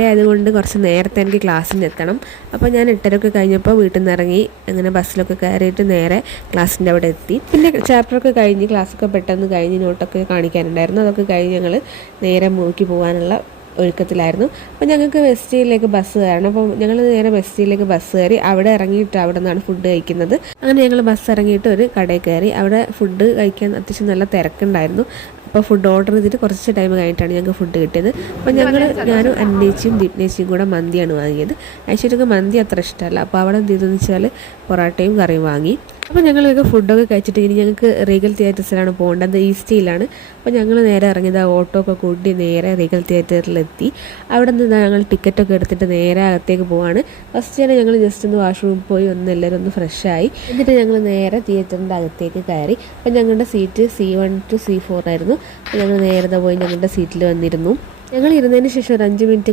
Friday ആയതുകൊണ്ട് കുറച്ച് നേരത്തെ എനിക്ക് ക്ലാസ്സിന് എത്തണം. അപ്പോൾ ഞാൻ 8:30 കഴിഞ്ഞപ്പോൾ വീട്ടിൽ നിന്ന് ഇറങ്ങി അങ്ങനെ ബസ്സിലൊക്കെ കയറിയിട്ട് നേരെ ക്ലാസ്സിൻ്റെ അവിടെ എത്തി. പിന്നെ ചാപ്റ്ററൊക്കെ കഴിഞ്ഞ് ക്ലാസ്സൊക്കെ പെട്ടെന്ന് കഴിഞ്ഞ് നോട്ടൊക്കെ കാണിക്കാനുണ്ടായിരുന്നു. അതൊക്കെ കഴിഞ്ഞ് ഞങ്ങൾ നേരെ മൂവിക്ക് പോകാനുള്ള ഒരുക്കത്തിലായിരുന്നു. അപ്പോൾ ഞങ്ങൾക്ക് വെസ്റ്റിലേക്ക് ബസ് കയറണം. അപ്പോൾ ഞങ്ങൾ നേരെ വെസ്റ്റിലേക്ക് ബസ് കയറി അവിടെ ഇറങ്ങിയിട്ട് അവിടെ നിന്നാണ് ഫുഡ് കഴിക്കുന്നത്. അങ്ങനെ ഞങ്ങൾ ബസ് ഇറങ്ങിയിട്ട് ഒരു കടയിൽ കയറി. അവിടെ ഫുഡ് കഴിക്കാൻ അത്യാവശ്യം നല്ല തിരക്കുണ്ടായിരുന്നു. അപ്പോൾ ഫുഡ് ഓർഡർ ചെയ്തിട്ട് കുറച്ച് ടൈം കഴിഞ്ഞിട്ടാണ് ഞങ്ങൾക്ക് ഫുഡ് കിട്ടിയത്. അപ്പോൾ ഞാനും അന്നേച്ചിയും ദീപ്നേച്ചിയും കൂടെ മന്തിയാണ് വാങ്ങിയത്. ഐശ്വര്യക്ക് മന്തി അത്ര ഇഷ്ടമല്ല. അപ്പോൾ അവിടെ എന്ത് ചെയ്തെന്ന് വെച്ചാൽ പൊറോട്ടയും കറിയും വാങ്ങി. അപ്പോൾ ഞങ്ങളൊക്കെ ഫുഡൊക്കെ കഴിച്ചിട്ട് ഇനി ഞങ്ങൾക്ക് റീഗൽ തിയേറ്റേഴ്സിലാണ് പോകേണ്ടത്, ഈസ്റ്റിയിലാണ്. അപ്പോൾ ഞങ്ങൾ നേരെ ഇറങ്ങിയത് ഓട്ടോ ഒക്കെ കൂട്ടി നേരെ റീഗൽ തിയേറ്ററിലെത്തി. അവിടെ നിന്ന് ഞങ്ങൾ ടിക്കറ്റൊക്കെ എടുത്തിട്ട് നേരെ അകത്തേക്ക് പോവാണ്. ഫസ്റ്റ് തന്നെ ഞങ്ങൾ ജസ്റ്റ് ഒന്ന് വാഷ്റൂമിൽ പോയി എല്ലാവരും ഒന്ന് ഫ്രഷായി. എന്നിട്ട് ഞങ്ങൾ നേരെ തിയേറ്ററിൻ്റെ അകത്തേക്ക് കയറി. അപ്പോൾ ഞങ്ങളുടെ സീറ്റ് C1 to C4 ആയിരുന്നു. അപ്പോൾ ഞങ്ങൾ നേരത്തെ പോയി ഞങ്ങളുടെ സീറ്റിൽ വന്നിരുന്നു. ഞങ്ങൾ ഇരുന്നതിന് ശേഷം ഒരു 5 മിനിറ്റ്